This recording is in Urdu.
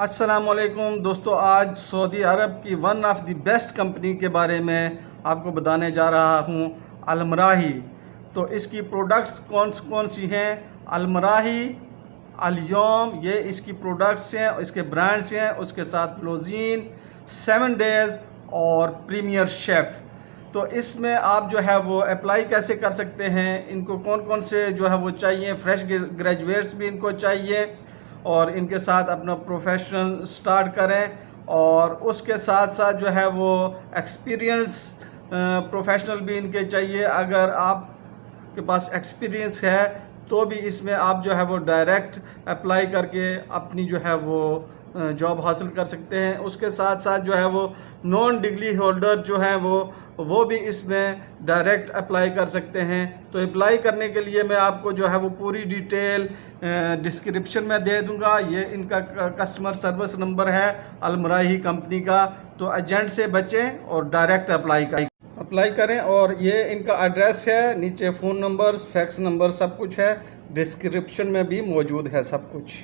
السلام علیکم دوستو، آج سعودی عرب کی one of the best company کے بارے میں آپ کو بتانے جا رہا ہوں، المراحی۔ تو اس کی پروڈکٹس کون سی ہیں؟ المراحی، الیوم، یہ اس کی پروڈکٹس ہیں، اس کے برانڈز ہیں، اس کے ساتھ لوزین، 7 ڈیز اور پریمیئر شیف۔ تو اس میں آپ جو ہے وہ اپلائی کیسے کر سکتے ہیں؟ ان کو کون سے جو ہے وہ چاہیے؟ فریش گریجویٹس بھی ان کو چاہیے اور ان کے ساتھ اپنا پروفیشنل سٹارٹ کریں، اور اس کے ساتھ ساتھ جو ہے وہ ایکسپیرینس پروفیشنل بھی ان کے چاہیے۔ اگر آپ کے پاس ایکسپیرینس ہے تو بھی اس میں آپ جو ہے وہ ڈائریکٹ اپلائی کر کے اپنی جو ہے وہ جاب حاصل کر سکتے ہیں۔ اس کے ساتھ ساتھ جو ہے وہ نان ڈگری ہولڈر جو ہیں وہ بھی اس میں ڈائریکٹ اپلائی کر سکتے ہیں۔ تو اپلائی کرنے کے لیے میں آپ کو جو ہے وہ پوری ڈیٹیل ڈسکرپشن میں دے دوں گا۔ یہ ان کا کسٹمر سروس نمبر ہے المراحی کمپنی کا۔ تو ایجنٹ سے بچیں اور ڈائریکٹ اپلائی کریں، اور یہ ان کا ایڈریس ہے، نیچے فون نمبر، فیکس نمبر سب کچھ ہے، ڈسکرپشن میں بھی موجود ہے سب کچھ۔